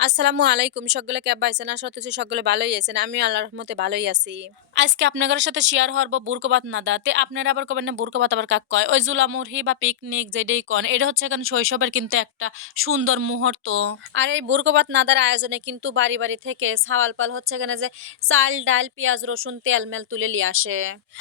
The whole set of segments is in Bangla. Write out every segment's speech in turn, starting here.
আসসালামু আলাইকুম। সকলে কেমন আছেন? আশা করতেছি সকলে ভালোই আছেন। আমিও আল্লাহর রহমতে ভালোই আছি। আজকে আপনাদের সাথে শেয়ার হরব বুরকবাত নাদা। তে আপনারা আবার কবেন না বুরকবাত আবার কাক কয়? ওই জুলামুরহি বা পিকনিক যেটাই কন, এটা হচ্ছে এখানে শৈশবের কিন্তু একটা সুন্দর মুহূর্ত। আর এই বুরকবাত নাদার আয়োজনে কিন্তু বাড়ি থেকে ছাওয়াল-পাল হচ্ছে এখানে যে চাল, ডাল, পেঁয়াজ, রসুন, তেল-মেল তুলে লিয়ে আসে।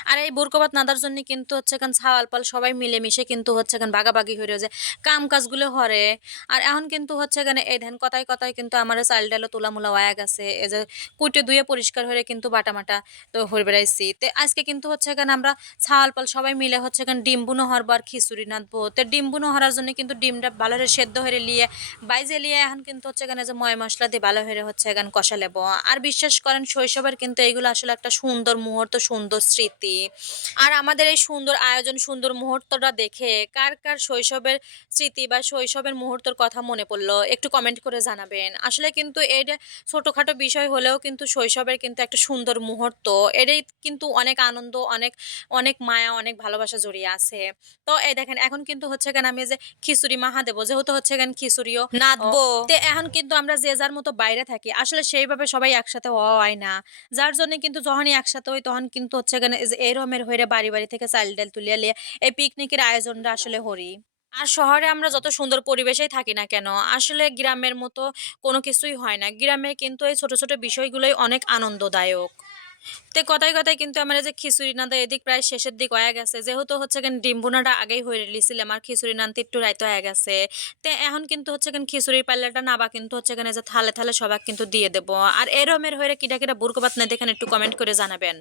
আর এই বুরকবাত নাদার জন্য কিন্তু হচ্ছে এখানে ছাওয়াল-পাল সবাই মিলেমিশে কিন্তু হচ্ছে এখানে ভাগাভাগি হইরা যে কাম-কাজগুলো হরে। আর এখন কিন্তু হচ্ছে এখানে এই ধ্যান কথায় কিন্তু আমার চাল ডালও তুলামুলা হয়ে গেছে। এই যে কুইটে ধুয়ে পরিষ্কার হয়ে কিন্তু বাটা-মাটা তো হয়ে বেড়াইছি। তো আজকে কিন্তু হচ্ছে এখানে আমরা ছাওয়াল-পাল সবাই মিলে হচ্ছে এখানে ডিম বুনো হরবো আর খিচুড়ি রাঁধবো। তো ডিম বুনো হরার জন্য কিন্তু ডিমটা ভালো করে সেদ্ধ হয়ে লিয়ে বাইজে লিয়ে এখন কিন্তু হচ্ছে এখানে যে ময় মসলা দিয়ে ভালো হয়ে হচ্ছে এখানে কষা লেবো। আর বিশ্বাস করেন শৈশবের কিন্তু এইগুলো আসলে একটা সুন্দর মুহূর্ত, সুন্দর স্মৃতি। আর আমাদের এই সুন্দর আয়োজন, সুন্দর মুহূর্তটা দেখে কার শৈশবের স্মৃতি বা শৈশবের মুহূর্তের কথা মনে পড়লো একটু কমেন্ট করে জানাবেন। আসলে কিন্তু এটা ছোটখাটো বিষয় হলেও কিন্তু শৈশবের কিন্তু একটা সুন্দর মুহূর্ত। এটাই কিন্তু অনেক আনন্দ, অনেক মায়া, অনেক ভালোবাসা জড়িয়ে আছে। তো এই দেখেন এখন কিন্তু হচ্ছে এখানে আমি এই যে খিচুড়ি মাহা দেবো। যেহেতু হচ্ছে এখানে খিচুড়িও নাদবো। তো এখন কিন্তু আমরা যে যার মতো বাইরে থাকি। আসলে সেইভাবে সবাই একসাথে হওয়া হয় না। যার জন্য কিন্তু যখনই একসাথে হই তখন কিন্তু হচ্ছে এখানে এই যে এরমের হইরে বাড়ি থেকে চাল-ডাল তুলিয়া লিয়ে এই পিকনিকের আয়োজনটা আসলে হরি। আর শহরে আমরা যত সুন্দর পরিবেশেই থাকি না কেন, আসলে গ্রামের মতো কোনো কিছুই হয় না। গ্রামে কিন্তু এই ছোট বিষয়গুলোই অনেক আনন্দদায়ক। তো কথায় কিন্তু আমার এই যে খিচুড়ি রাঁধা এদিক প্রায় শেষের দিক হয়ে গেছে। যেহেতু হচ্ছে এখানে ডিম ভুনাটা আগেই হয়ে লিছিলাম আর খিচুড়ি রাঁধতে একটু রাইত হয়ে গেছে। তো এখন কিন্তু হচ্ছে এখানে খিচুড়ির পাল্লাটা নাবা কিন্তু হচ্ছে এখানে যে থালে সবাক কিন্তু দিয়ে দেবো। আর এরমের হইরে কিটা বুরকো বাত না দেখেন একটু কমেন্ট করে জানাবেন।